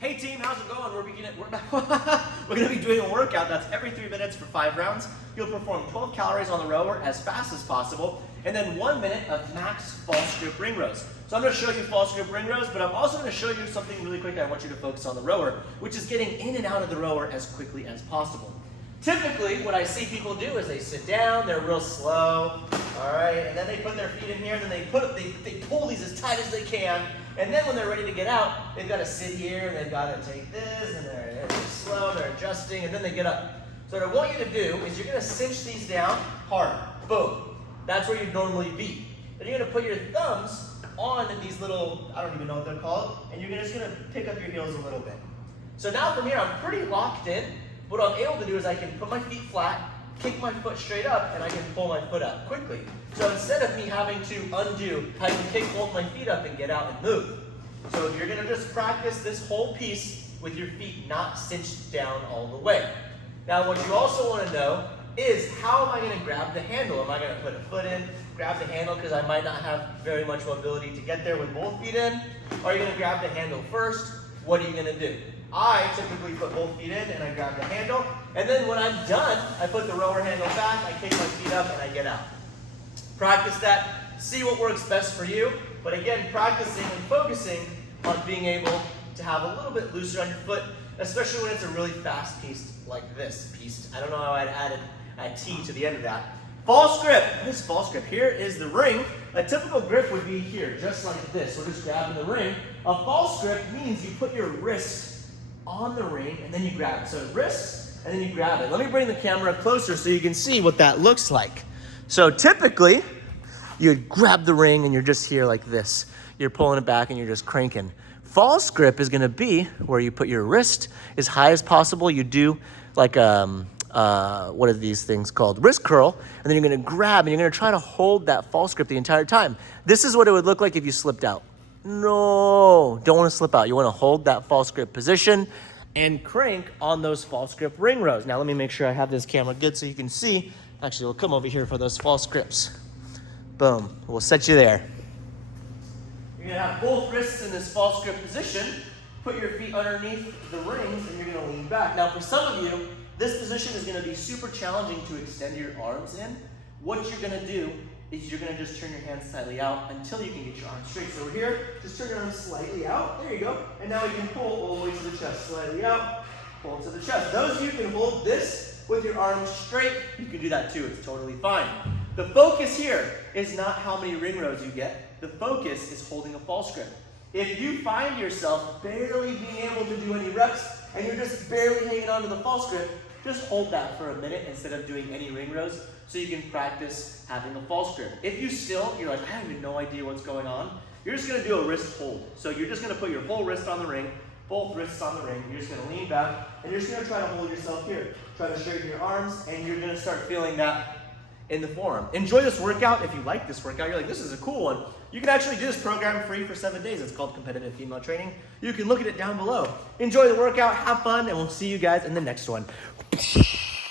Hey team, how's it going? We're going to be doing a workout that's every 3 minutes for 5 rounds. You'll perform 12 calories on the rower as fast as possible, and then 1 minute of max false grip ring rows. So I'm going to show you false grip ring rows, but I'm also going to show you something really quick I want you to focus on the rower, which is getting in and out of the rower as quickly as possible. Typically, what I see people do is they sit down, they're real slow, all right, and then they put their feet in here, and then they pull these as tight as they can, and then when they're ready to get out, they've got to sit here, and they've got to take this, and they're slow, they're adjusting, and then they get up. So what I want you to do is you're going to cinch these down hard. Boom. That's where you'd normally be. Then you're going to put your thumbs on these little, I don't even know what they're called, and you're just going to pick up your heels a little bit. So now from here, I'm pretty locked in. What I'm able to do is I can put my feet flat, kick my foot straight up, and I can pull my foot up quickly. So instead of me having to undo, I can kick both my feet up and get out and move. So you're going to just practice this whole piece with your feet not cinched down all the way. Now what you also want to know is how am I going to grab the handle? Am I going to put a foot in, grab the handle because I might not have very much mobility to get there with both feet in? Or are you going to grab the handle first? What are you going to do? I typically put both feet in and I grab the handle, and then when I'm done, I put the rower handle back, I kick my feet up, and I get out. Practice that, see what works best for you, but again, practicing and focusing on being able to have a little bit looser on your foot, especially when it's a really fast piece like this piece. I don't know how I'd added a T to the end of that. False grip. What is false grip? Here is the ring. A typical grip would be here, just like this. We're just grabbing the ring. A false grip means you put your wrist on the ring and then you grab it. So wrist and then you grab it. Let me bring the camera closer so you can see what that looks like. So typically you grab the ring and you're just here like this. You're pulling it back and you're just cranking. False grip is going to be where you put your wrist as high as possible. You do like what are these things called? Wrist curl, and then you're going to grab and you're going to try to hold that false grip the entire time. This is what it would look like if you slipped out. No, don't want to slip out. You want to hold that false grip position and crank on those false grip ring rows. Now let me make sure I have this camera good so you can see. Actually, we'll come over here for those false grips. Boom, we'll set you there. You're going to have both wrists in this false grip position. Put your feet underneath the rings and you're going to lean back. Now for some of you, this position is going to be super challenging to extend your arms in. What you're going to do is you're going to just turn your hands slightly out until you can get your arms straight. So we're here, just turn your arms slightly out. There you go. And now we can pull all the way to the chest. Slightly out, pull to the chest. Those of you who can hold this with your arms straight, you can do that too. It's totally fine. The focus here is not how many ring rows you get. The focus is holding a false grip. If you find yourself barely being able to do any reps and you're just barely hanging on to the false grip, just hold that for a minute instead of doing any ring rows so you can practice having a false grip. If you're like, I have even no idea what's going on, you're just going to do a wrist hold. So you're just going to put your whole wrist on the ring, both wrists on the ring. You're just going to lean back and you're just going to try to hold yourself here. Try to straighten your arms and you're going to start feeling that in the forearm. Enjoy this workout. If you like this workout, you're like, this is a cool one. You can actually do this program free for 7 days. It's called Competitive Female Training. You can look at it down below. Enjoy the workout, have fun, and we'll see you guys in the next one.